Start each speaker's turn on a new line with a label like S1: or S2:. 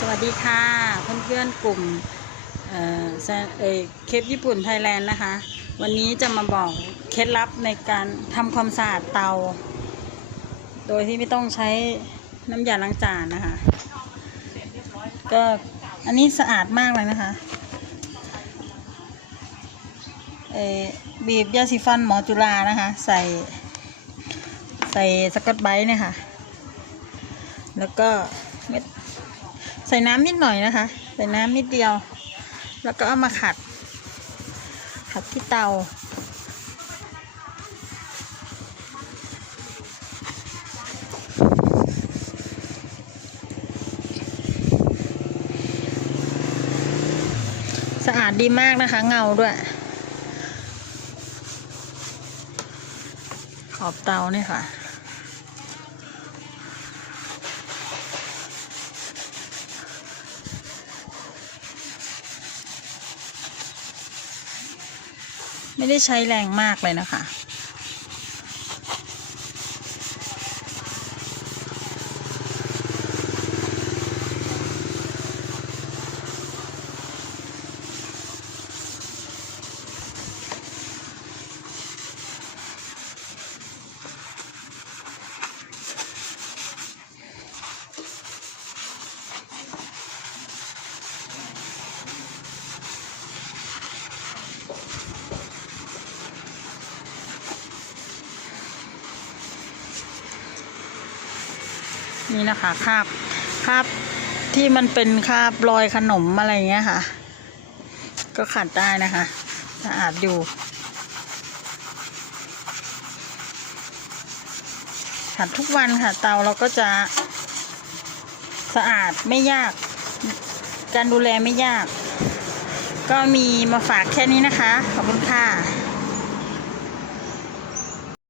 S1: สวัสดีค่ะ เพื่อนๆกลุ่มเอ่อเอ่อเคปญี่ปุ่นไทยแลนด์นะคะ วันนี้จะมาบอกเคล็ดลับในการทำความสะอาดเตา โดยที่ไม่ต้องใช้น้ำยาล้างจานนะคะ ก็อันนี้สะอาดมากเลยนะคะเอบีบยาสีฟันหมอจุฬานะคะ ใส่ใส่สกอตไบรท์เนี่ยค่ะ แล้วก็เม็ด ใส่น้ำนิดหน่อยนะคะ ใส่น้ำนิดเดียว แล้วก็เอามาขัด ขัดที่เตา สะอาดดีมากนะคะ เงาด้วย ขอบเตาเนี่ยค่ะ ไม่ได้ใช้แรงมากเลยนะคะ นี่นะคะคราบคราบที่มันเป็นคราบรอยขนมอะไรเงี้ยค่ะ ก็ขัดได้นะคะสะอาดอยู่ขัดทุกวันค่ะเตาเราก็จะสะอาดไม่ยาก การดูแลไม่ยาก ก็มีมาฝากแค่นี้นะคะ ขอบคุณค่ะ